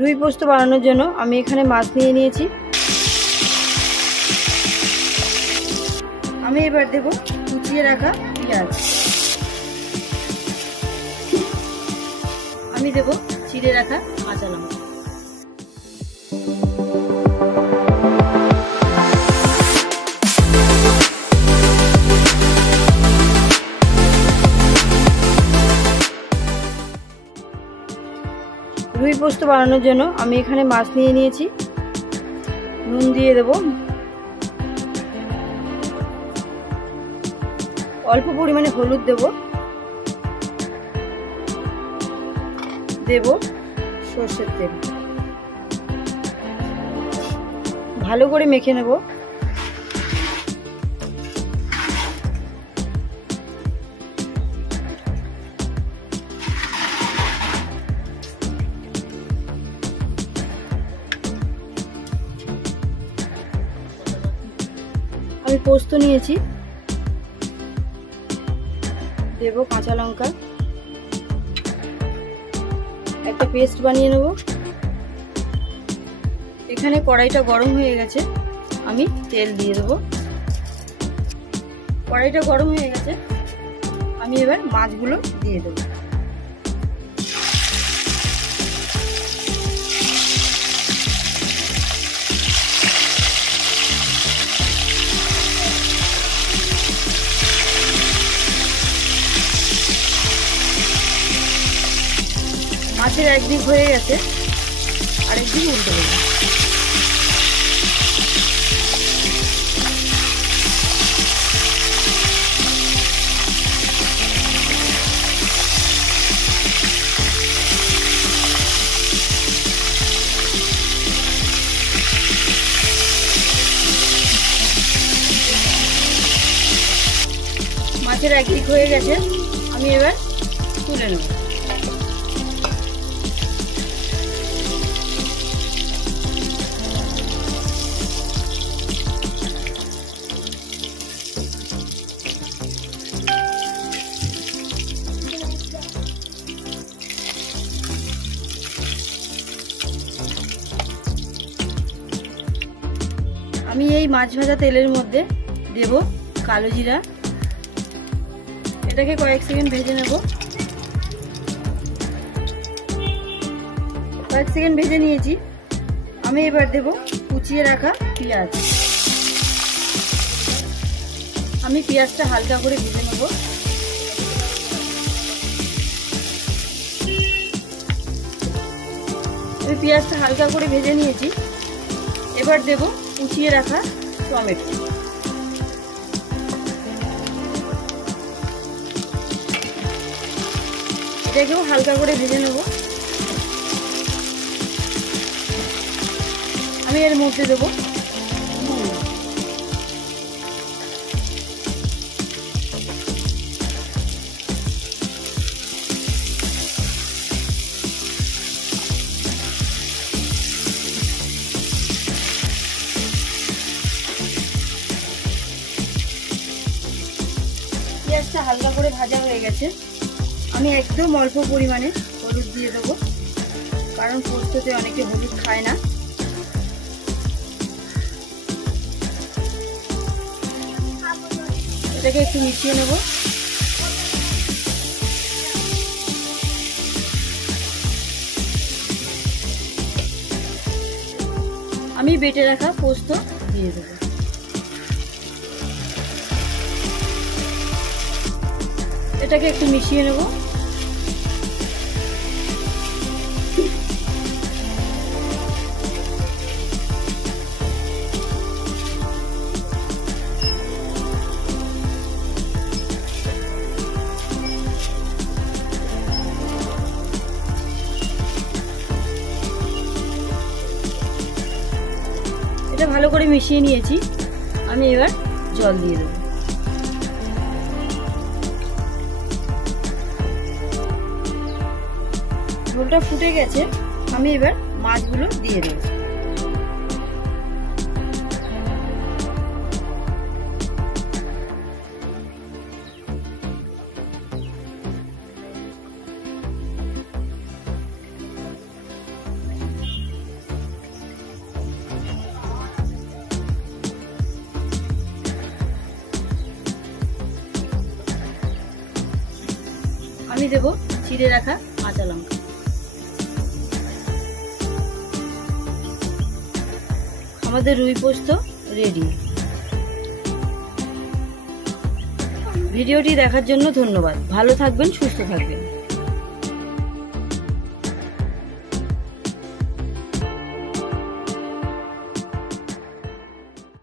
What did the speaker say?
রুই পোস্ত বানানোর জন্য আমি এখানে মাছ নিয়ে নিয়েছি। আমি এবার দেব কুচিয়ে রাখা পেঁয়াজ, আমি দেব চিড়ে রাখা কাঁচা লঙ্কা। রুই পোস্ত বানানোর জন্য আমি এখানে মাছ নিয়ে নিয়েছি। নুন দিয়ে দেব, অল্প পরিমাণে হলুদ দেব, দেব সরষের তেল, ভালো করে মেখে নেব। আমি পোস্ত নিয়েছি, দেব কাঁচা লঙ্কা, একটা পেস্ট বানিয়ে নেব। এখানে কড়াইটা গরম হয়ে গেছে, আমি তেল দিয়ে দেব। কড়াইটা গরম হয়ে গেছে, আমি এবার মাছগুলো দিয়ে দেব। মাছের একদিক হয়ে গেছে, আরেকদিক উল্টে দেব। মাছের একদিক হয়ে গেছে, আমি এবার তুলে নেব। আমি এই মাছ ভাজা তেলের মধ্যে দেব কালো জিরা, এটাকে কয়েক সেকেন্ড ভেজে নেব। কয়েক সেকেন্ড ভেজে নিয়েছি, আমি এবার দেব কুচিয়ে রাখা পেঁয়াজ। আমি পেঁয়াজটা হালকা করে ভেজে নেব। আমি পেঁয়াজটা হালকা করে ভেজে নিয়েছি, এবার দেব কুচিয়ে রাখা টমেটো। এটাকেও হালকা করে ভেজে নেব। আমি এর মধ্যে দেব নুন। পেঁয়াজটা হালকা করে ভাজা হয়ে গেছে, আমি একদম অল্প পরিমাণে হলুদ দিয়ে দেবো, কারণ পোস্ততে অনেকে হলুদ খায় না। এটাকে একটু মিশিয়ে নেব। আমি বেটে রাখা পোস্ত দিয়ে দেবো। এটাকে একটু মিশিয়ে নেব। এটা ভালো করে মিশিয়ে নিয়েছি, আমি এবার জল দিয়ে দেবো। ঝোলটা ফুটে গেছে, আমি এবার মাছগুলো দিয়ে দেবো। আমি দেব চিড়ে রাখা কাঁচা লঙ্কা। আমাদের রুই পোস্ত রেডি। ভিডিওটি দেখার জন্য ধন্যবাদ। ভালো থাকবেন, সুস্থ থাকবেন।